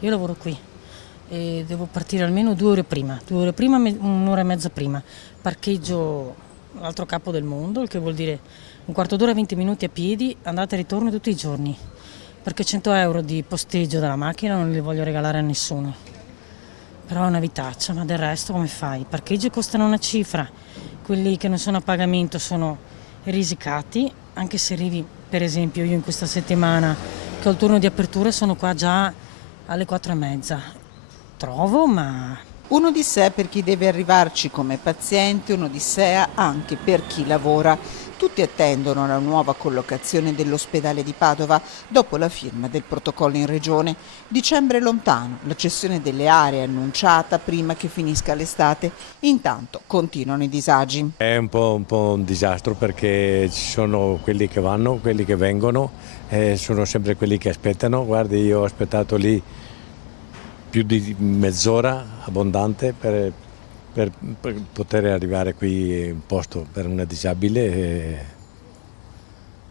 Io lavoro qui e devo partire almeno 2 ore prima, un'ora e mezza prima. Parcheggio l'altro capo del mondo, il che vuol dire un quarto d'ora, 20 minuti a piedi, andata e ritorno tutti i giorni. Perché 100 euro di posteggio della macchina non li voglio regalare a nessuno. Però è una vitaccia, ma del resto come fai? I parcheggi costano una cifra, quelli che non sono a pagamento sono risicati, anche se arrivi, per esempio, io in questa settimana che ho il turno di apertura sono qua già alle 4:30. Trovo, ma Un'odissea per chi deve arrivarci come paziente, un'odissea anche per chi lavora. Tutti attendono la nuova collocazione dell'ospedale di Padova dopo la firma del protocollo in regione. Dicembre lontano, la cessione delle aree annunciata prima che finisca l'estate. Intanto continuano i disagi. È un po' un disastro perché ci sono quelli che vanno, quelli che vengono, sono sempre quelli che aspettano. Guardi, io ho aspettato lì più di mezz'ora abbondante per poter arrivare qui in posto per una disabile.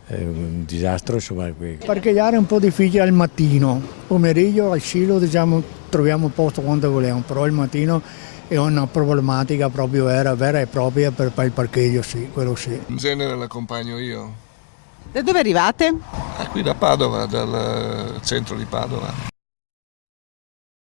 È un disastro, insomma. Qui. Parcheggiare è un po' difficile al mattino, pomeriggio al Scilo diciamo, troviamo un posto quando vogliamo, però il mattino è una problematica proprio vera e propria per il parcheggio, sì, quello sì. In genere l'accompagno io. Da dove arrivate? Qui da Padova, dal centro di Padova.